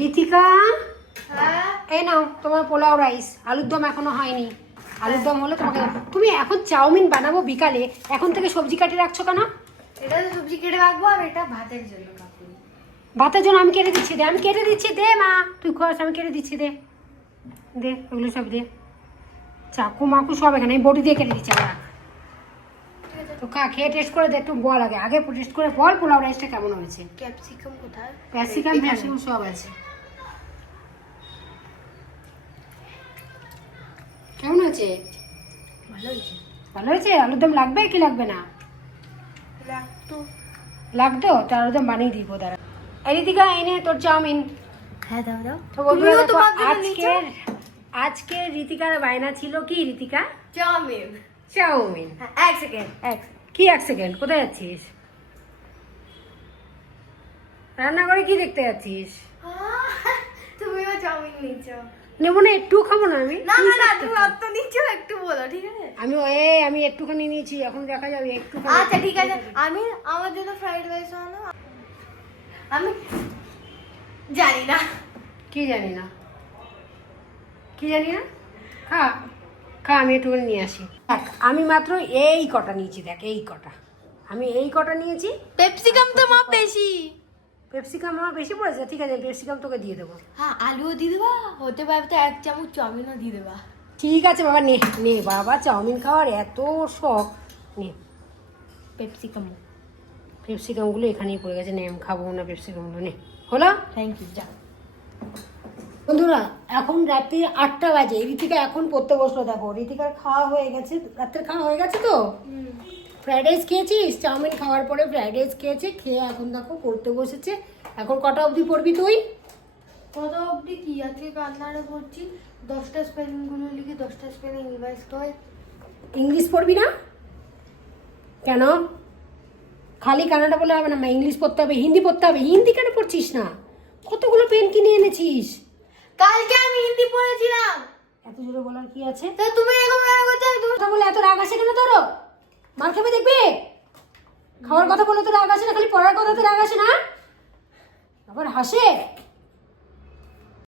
রিতিকা? হ্যাঁ? এই নাও তোমার পোলাও রাইস আলুর দম এখনও হয়নি। আলুর দম হলে তোমাকে তুমি এখন চাউমিন বানাবো বিকালে এখন থেকে সবজি কাটে রাখছো কেন? এটা তো সবজি কেটে রাখব আর এটা ভাতের জন্য ভাতের জন্য আমি কেটে দিচ্ছি দে আমি কেটে দিচ্ছি দে মা। তুই খোয়াস আমি কেটে দিচ্ছি দে। দে ওগুলো সব দে। চাকু মাকু সব এখানে আমি বটি দিয়ে কেটে দিচ্ছি আছে তো কা খেয়ে টেস্ট করে দে একটু বল আগে। আগে টেস্ট করে বল পোলাও রাইসটা কেমন হয়েছে। ক্যাপসিকাম কোথায়? ক্যাপসিকাম এখানে। সব আছে। কেমন হয়েছে? ভালো হয়েছে। ভালো হয়েছে? আলুর দম লাগবে কি লাগবে না? লাগতো। লাগতো? তো আলুর দম বানিয়ে দিব দাঁড়া। এই রিতিকা এনে তোর চাউমিন। হ্যাঁ দাও দাও। তো বন্ধুরা দেখো? আজকের আজকের রিতিকার বায়না ছিল কি রিতিকা চাউমিন। চাউমিন হ্যাঁ এক সেকেন্ড এক কি এক সেকেন্ড কোথায় যাচ্ছিস? রান্নাঘরে কি দেখতে যাচ্ছিস? তুমিও চাউমিন নিচ্ছ। নেব না একটু খাব না আমি? না না না তুমি। অত নিচ্ছ একটু বলো ঠিক আছে? আমি এ আমি একটুখানি নিয়েছি এখন দেখা যাবে একটু আচ্ছা ঠিক আছে। আমি আমার জন্য ফ্রাইড রাইস আনো আমি জানি না। কি জানি না? কি জানি না? খা। খা আমি একটুখানি নিয়ে আসি। দেখ আমি মাত্র এই কটা নিয়েছি দেখ এই কটা। আমি এই কটা নিয়েছি। পেপসিকাম তো মাপ বেশি। পেপসিকাম আমার বেশি পড়েছে ঠিক আছে পেপসিকাম তোকে দিয়ে দেবো। হ্যাঁ আলুও দিয়ে দেবা? হতে পারে তো এক চামচ চাউমিনও দিয়ে দেবা। ঠিক আছে বাবা নে নে বাবা চাউমিন খাওয়ার এত শখ। নে। পেপসিকাম। পেপসিকামগুলো এখানেই পড়ে গেছে নে আমি খাব না পেপসিকামগুলো নে। হলো? থ্যাংক ইউ যা। বন্ধুরা এখন রাত্রি আটটা বাজে। ঋতিকা এখন পড়তে বসল দেখো। ঋতিকার খাওয়া হয়ে গেছে রাত্রের খাওয়া হয়ে গেছে তো? ফ্রাইড রাইস খেয়েছিস? চাউমিন খাওয়ার পরে ফ্রাইড রাইস খেয়েছে খেয়ে এখন দেখো পড়তে বসেছে। এখন কটা অবধি পড়বি তুই? কত অবধি কি? আজকে কান্নারে করছি দশটা স্পেলিংগুলো লিখে দশটা স্পেলিং রিভাইজ করে। ইংলিশ পড়বি না? কেন? খালি কানাডা বলে হবে না ইংলিশ পড়তে হবে হিন্দি পড়তে হবে। হিন্দি কেন পড়ছিস না? কতগুলো পেন কিনে এনেছিস? কালকে আমি হিন্দি পড়েছিলাম। এত জোরে বলার কি আছে? তো তুমি এরকম রাগ করছ তুমি কথা বলে এত রাগ আসে কেন তোর মার খাবে দেখবি? খাওয়ার কথা বলে তো রাগ আসে না খালি পড়ার কথা তো রাগ আসে না? আবার হাসে?